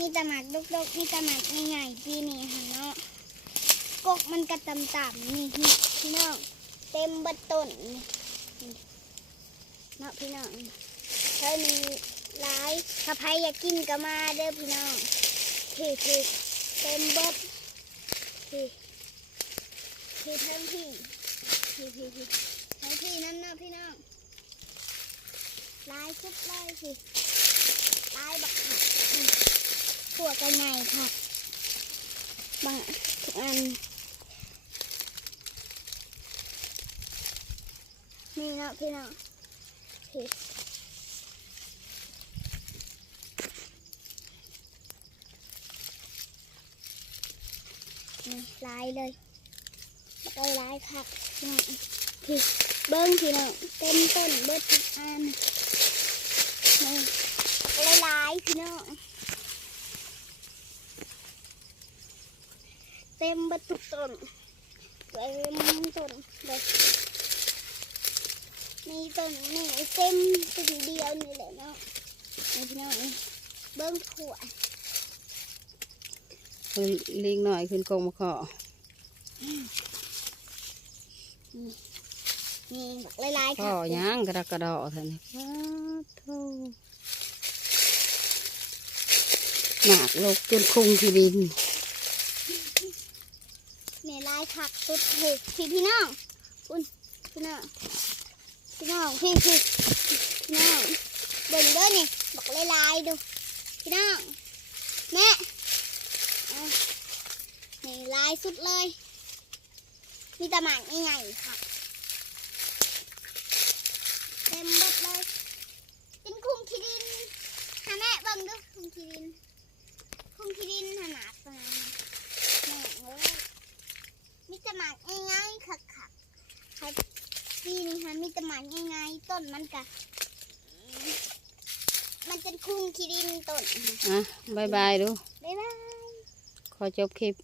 มีแต่หมากดกๆมีแต่หมากง่ายๆปีนี้ค่ะเนาะกกมันกระต่ำๆนี่พี่น้องเต็มบัดต้นนี่เนาะพี่น้องถ้ามีหลายถ้าใครอยากกินก็มาเด้อพี่น้องที่เต็มเบิดที่ทั้งที่ทั้งที่นั่นเนาะพี่น้องลายชุดลายสิลายบักผักขั่วกันไงค่ะบางทุกอันนี่เนาะพี่น้องนี่ลายเลยได้ลายค่ะนี่พี่เบิ้งพี่น้องเต็มต้นเบิดทุกอันนี่ลายพี่น้องเต็มเบิดทุกต้นเต็มต้นเลยมีต้นนี่เต็มต้นเดียวนี่แหละเนาะนี่พี่น้องเบิ้งถั่วลิงหน่อยขึ้นกงมาขอนี่แบบลายๆ ขอย่างกระดกกระดอท่านหมากลกจนคงที่ดินเนี่ยลายผักสุดเห็ดพี่น้องคุณพี่น้องพี่น้องพี่น้องเบิ่งเด้อนี่บอกลายดูพี่น้องแม่นี่ลายสุดเลยมีตะหมากใหญ่ๆค่ะเต็มหมดเลยเป็นคุ้งขี้ดินหาแม่เบิ่งดูคุ้งขี้ดินขนาดประมาณแม่เอ้ยมีตะหมากง่ายๆค่ะปีนี้ค่ะมีตะหมากง่ายๆต้นมันกะมันเป็นคุ้งขี้ดินต้นบายบายดูบ๊ายบายขอจบคลิป